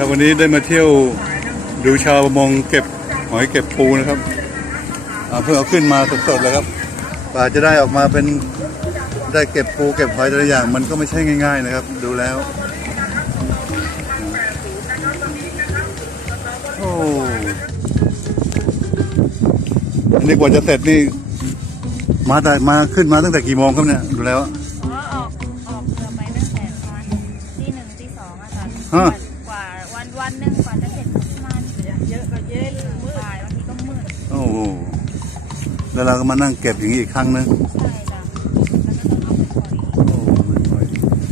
แล้ววันนี้ได้มาเที่ยวดูชาวประมงเก็บหอยเก็บปูนะครับอ่าเพิ่งเอาขึ้นมาสดๆเลยครับกว่าจะได้ออกมาเป็นได้เก็บปูเก็บหอยแต่ละอย่าง มันก็ไม่ใช่ง่าย ๆ นะครับ ดูแล้ว โอ้อันนี้กว่าจะเสร็จนี่ มาแต่มาขึ้นมาตั้งแต่กี่โมงครับเนี่ย ดูแล้วอ๋อออกออกเรือไปตั้งแต่ประมาณตีหนึ่งตีสองอะค่ะฮะก ว่าวันวันหนึ่งกว่าจะเสร็จประมาณเยอะก็เยอะมืดบ่ายบางทีก็มืดโอ้โหแล้วเราก็มานั่งเก็บอย่างนี้อีกครั้งนึงใช่จ้ะแล้วก็ต้องเอาไปปล่อยโอ้ไม่ไหว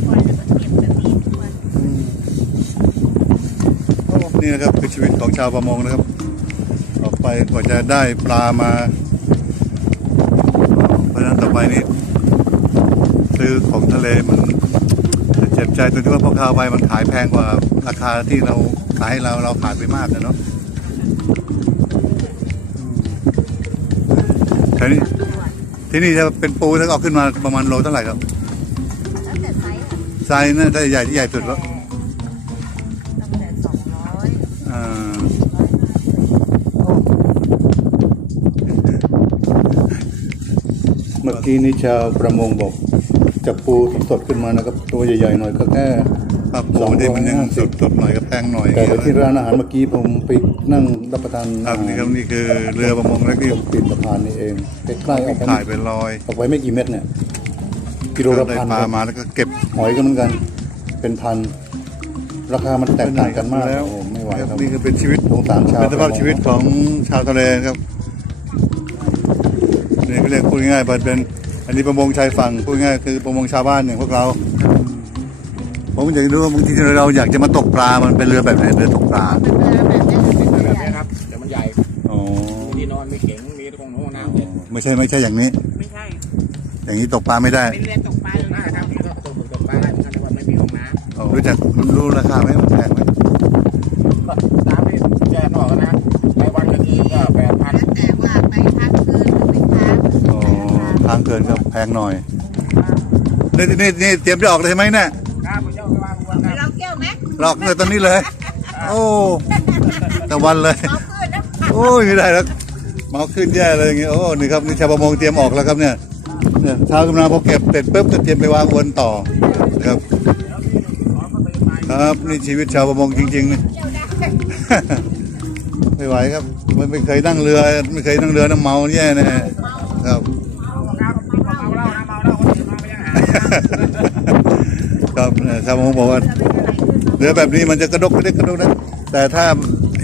ปล่อยแล้วก็เก็บแบบนี้ทุกวันอืมโอ้นี่นะครับคือชีวิตของชาวประมงนะครับ ออกไปกว่าจะได้ปลามาเพราะฉะนั้นต่อไปนี่ซื้อของทะเลมันเจ็บใจตรงที่ว่าพอข้าวไปมันขายแพงกว่าราคาที่เรา ขายให้เราเราขายไปมากนะเนาะทีนี้ที่นี่จะเป็นปูถ้าเอาขึ้นมาประมาณโลเท่าไหร่ครับแล้วแต่ไซส์ค่ะไซส์น่าจะใหญ่ที่ใหญ่สุดแล้วตั้งแต่สองร้อยอ่าเมื่อกี้นี้ชาวประมงบอกจับปูสดๆขึ้นมานะครับตัวใหญ่ๆหน่อยก็แค่ ครับผมที่มันยังสดสดๆหน่อยก็แพงหน่อยแต่ไปที่ร้านอาหารเมื่อกี้ผมไปนั่งรับประทานครับนี่ครับนี่คือเรือประมงแล้วตที่รงตีนสะพานนี่เองใกล้ๆออกไปขายเป็นลอยออกไปไม่กี่เม็ดเนี่ยกิโลละได้พันปลาครับมาแล้วก็เก็บหอยก็เหมือนกัน เป็นพันราคามันแตกต่างกันมากแล้วโอ้ไม่ไหวครับครับนี่คือเป็นชีวิตสงสารชาวเป็นสภาพชีวิตของชาวทะเลครับนี่ก็เรียกพูดง่ายๆเป็นอันนี้ประมงชายฝั่งพูดง่ายๆคือประมงชาวบ้านอย่างพวกเรา ผมอยากรู้ว่าบางทีเราอยากจะมาตกปลา มันเป็นเรือแบบไหนเรือตกปลาเป็นเรือแบบนี้เป็นเรือแบบใหญ่นี้ครับเดี๋ยวมันใหญ่อ๋อมีที่นอนมีเก๋งมีตรงห้องน้ำเนี่ยไม่ใช่ไม่ใช่อย่างนี้ ไม่ใช่ อย่างนี้ตกปลาไม่ได้เป็นเรือตกปลาอยู่นะทำที่ก็ตกตกปลาได้เหมือนกันแต่ว่าไม่มีห้องน้อ๋อรู้จักรู้ราคาไหมมันแพงไหมำก็ตามที่แจ้งบอกนะรายวันก็คือก็แปดพันแล้วแต่ว่าไปพักคืนหรือไม่พักอ๋อค้างเกินก็แพงหน่อยนี่นี่นี่เตรียมจะออกเลยใช่ไหมเนี่ย หมหลอกเลยตอนนี้เลย โอ้ตะวันเลยเอาคืนนะโอ้ยไม่ได้แล้วเมาขึ้นแย่เลยอย่างเงี้ยโอ้นี่ครับนี่ชาวประมงเตรียมออกแล้วครับเนี่ยเนี่ยชาวกำลังพอเก็บเสร็จปุ๊บก็เตรียมไปวางอวนต่อนะครับ ครับนี่ชีวิตชาวประมงจริงๆนี่เที่ยวได้ไม่ไหวครับมันไม่เคยนั่งเรือ ไม่เคยนั่งเรือน้ำเมาแย่แน่ครับ คนอื่นมาไม่ยังหาครับเนี่ยชาวประมงบอกว่าเรือแบบนี้มันจะกระดกกระดิกระดกนะแต่ถ้า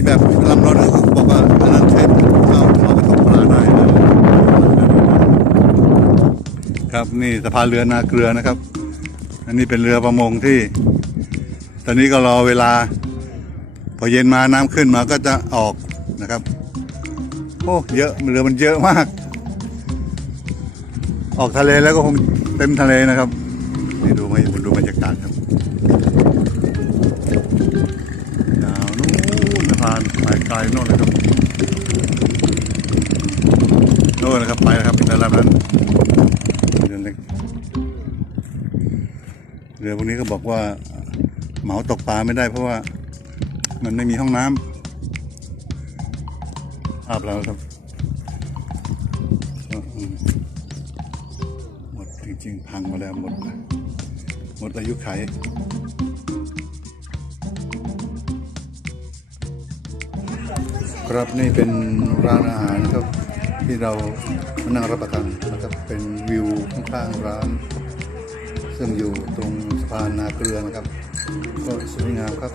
แบบลำรถเขาบอกว่าอันนั้นใช้เอาเอาไปตกปลาได้นะครับนี่สะพานเรือนาเกลือนะครับ อันนี้เป็นเรือประมงที่ ตอนนี้ก็รอเวลา พอเย็นมาน้ำขึ้นมาก็จะออกนะครับโอ้เยอะเรือมันเยอะมาก ออกทะเลแล้วก็คงเต็มทะเลนะครับ นี่ดูมาดูบรรยากาศครับยาวนู้นสะพานไปไกลโน่นเลยครับโน่นนะครับไปนะครับเป็นระดับนั้นเรือเรือพวกนี้ก็บอกว่าเหมาตกปลาไม่ได้เพราะว่ามันไม่มีห้องน้ำอาบแล้วครับหมดจริงๆ พังมาแล้วหมดเลย หมดอายุไข ครับนี่เป็นร้านอาหารนะครับ ที่เรามานั่งรับประทานนะครับเป็นวิวข้างๆร้าน ซึ่งอยู่ตรงสะพานนาเกลือนะครับ ก็สวยงามครับ